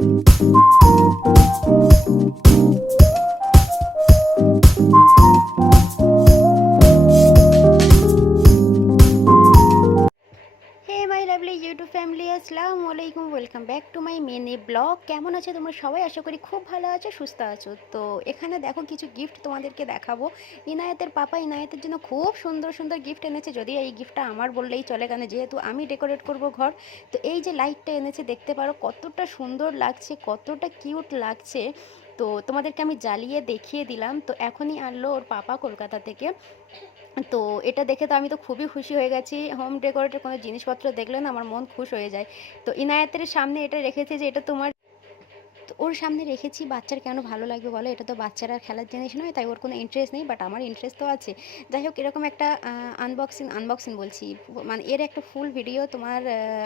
Hey my lovely YouTube family, আসসালামু আলাইকুম। Welcome back to my mini vlog. কেমন আছো তোমরা সবাই? আশা করি খুব ভালো আছো, সুস্থ আছো। তো এখানে দেখো কিছু গিফট তোমাদেরকে দেখাবো। ইনায়েতের পাপা ইনায়েতের জন্য খুব সুন্দর সুন্দর গিফট এনেছে, যদিও এই গিফটটা আমার বললেই চলে, কেন যেহেতু আমি ডেকোরেট করব ঘর। তো এই যে লাইটটা এনেছে, দেখতে পারো কতটা সুন্দর লাগছে, কতটা কিউট লাগছে। তো তোমাদেরকে আমি জ্বালিয়ে দেখিয়ে দিলাম। তো এখনই আনলো ওর পাপা কলকাতা থেকে। তো এটা দেখে তো আমি তো খুবই খুশি হয়ে গেছি। হোম ডেকোরেটের কোনো জিনিসপত্র দেখলে না আমার মন খুশ হয়ে যায়। তো ইনায়েতের সামনে এটা রেখেছি যে এটা তোমার, তো ওর সামনে রেখেছি। বাচ্চার কেন ভালো লাগবে বলো? এটা তো বাচ্চারা খেলার জিনিস নয়, তাই ওর কোনো ইন্টারেস্ট নেই, বাট আমার ইন্টারেস্ট তো আছে। যাই হোক, এরকম একটা আনবক্সিং বলছি, মানে এর একটা ফুল ভিডিও তোমার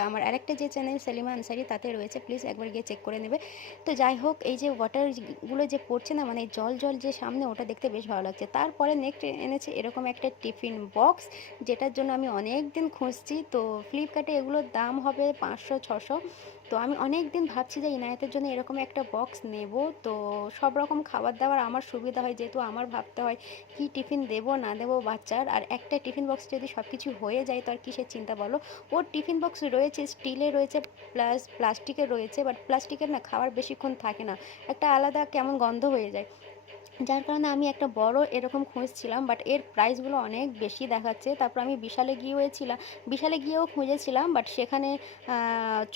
আমার আরেকটা যে চ্যানেল সেলিমা আনসারি, তাতে রয়েছে, প্লিজ একবার গিয়ে চেক করে নেবে। তো যাই হোক, এই যে ওয়াটারগুলো যে পড়ছে না, মানে জল জল যে সামনে, ওটা দেখতে বেশ ভালো লাগছে। তারপরে নেক্সট এনেছে এরকম একটা টিফিন বক্স, যেটার জন্য আমি অনেক দিন খুঁজছি। তো ফ্লিপকার্টে এগুলোর দাম হবে 500-600। তো আমি অনেক দিন ভাবছি যে ইনায়েতের জন্য এরকম একটা বক্স নেব। তো সব রকম খাবার দাবার আমার সুবিধা হয়, যেহেতু আমার ভাবতে হয় কি টিফিন দেবো না দেবো বাচ্চার। আর একটা টিফিন বক্স যদি সব কিছু হয়ে যায় তো আর কিসের চিন্তা বলো? ওর টিফিন বক্স রয়েছে, স্টিলের রয়েছে, প্লাস প্লাস্টিকের রয়েছে, বাট প্লাস্টিকের না খাবার বেশিক্ষণ থাকে না, একটা আলাদা কেমন গন্ধ হয়ে যায়। যার কারণে আমি একটা বড় এরকম খুঁজছিলাম, বাট এর প্রাইসগুলো অনেক বেশি দেখাচ্ছে। তারপর আমি বিশালে গিয়েও খুঁজেছিলাম, বাট সেখানে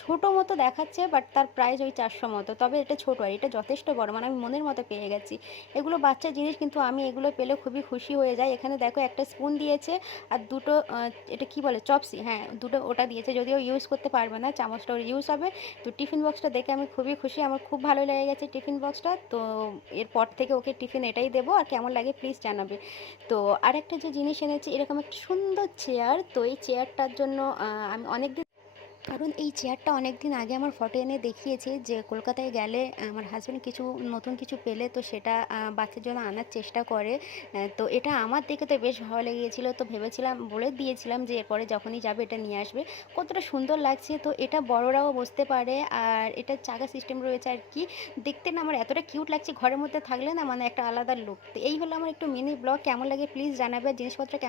ছোটো মতো দেখাচ্ছে, বাট তার প্রাইস ওই 400 মতো। তবে এটা ছোটো, আর এটা যথেষ্ট বড়, মানে আমি মনের মতো পেয়ে গেছি। এগুলো বাচ্চা জিনিস, কিন্তু আমি এগুলো পেলে খুবই খুশি হয়ে যাই। এখানে দেখো একটা স্পুন দিয়েছে, আর দুটো এটা কি বলে, চপসি, হ্যাঁ দুটো ওটা দিয়েছে, যদিও ইউজ করতে পারবে না, চামচটা ওর ইউজ হবে। তো টিফিন বক্সটা দেখে আমি খুবই খুশি, আমার খুব ভালো লেগে গেছে টিফিন বক্সটা। তো এরপর থেকে ওকে টিফিন এটাই দেবো, আর কেমন লাগে প্লিজ জানাবে। তো আরেকটা যে জিনিস এনেছি, এরকম একটা সুন্দর চেয়ার। তো এই চেয়ারটার জন্য আমি অনেক, কারণ এই চেয়ারটা অনেক দিন আগে আমার ফটো এনে দেখিয়েছি, যে কলকাতায় গেলে আমার হাজব্যান্ড কিছু নতুন কিছু পেলে তো সেটা বাচ্চার জন্য আনার চেষ্টা করে। তো এটা আমার দেখে তো বেশ ভালো লেগেছিলো, তো ভেবেছিলাম, বলে দিয়েছিলাম যে এরপরে যখনই যাবে এটা নিয়ে আসবে। কতটা সুন্দর লাগছে! তো এটা বড়রাও বসতে পারে, আর এটা চাকা সিস্টেম রয়েছে আর কি। দেখতে না আমার এতটা কিউট লাগছে, ঘরের মধ্যে থাকলে না মানে একটা আলাদা লুক। তো এই হলো আমার একটু মিনি ব্লগ। কেমন লাগে প্লিজ জানাবে, জিনিসপত্র কেমন